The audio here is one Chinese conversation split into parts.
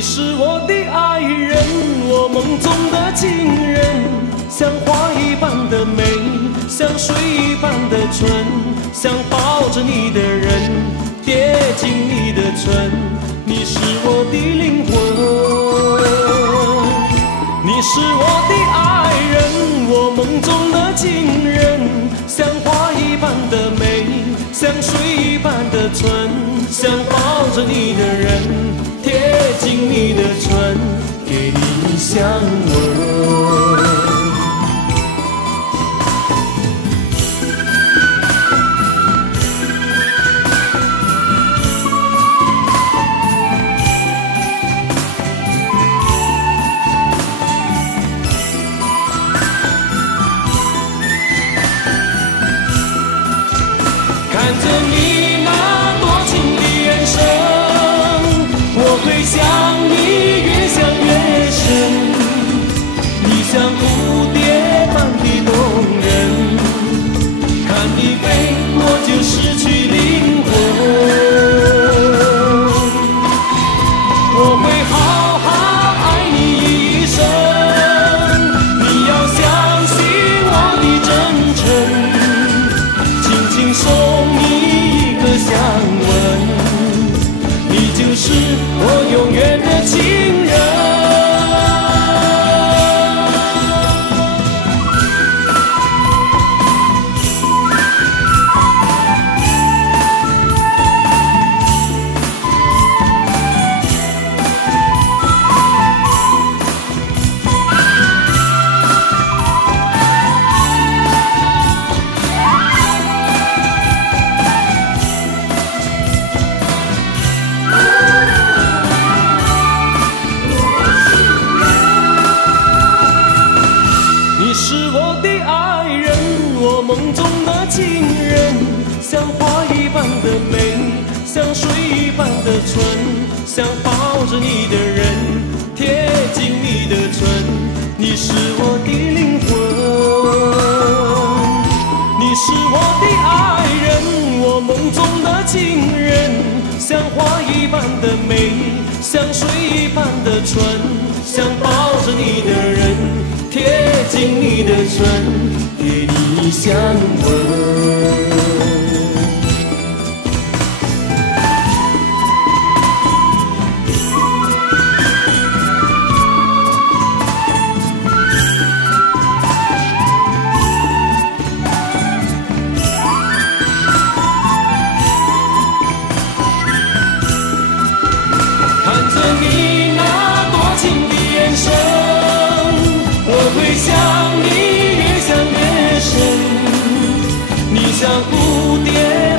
你是我的爱人，我梦中的情人，像花一般的美，像水一般的纯，想抱着你的人，贴近你的唇，你是我的灵魂。你是我的爱人，我梦中的情人，像花一般的美，像水一般的纯，想抱着你的人，贴近你的唇，给你香吻。看着你那多情的眼神，我会向你越想越深。你像蝴蝶般的动人，看你飞我就失去灵魂。我会好好爱你一生，你要相信我的真诚，轻轻送你一个香吻，你就是我永远的情人。你是我的爱人，我梦中的情人，像花一般的美，像水一般的纯，想抱着你的人，贴近你的唇，你是我的灵魂。你是我的爱人，我梦中的情人，像花一般的美，像水一般的纯，想抱着你的人，贴近你的唇，给你香吻。看着你那多情的眼神，我会向你越想越深。你像蝴蝶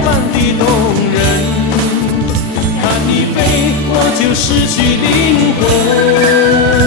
般的动人，看你飞我就失去灵魂。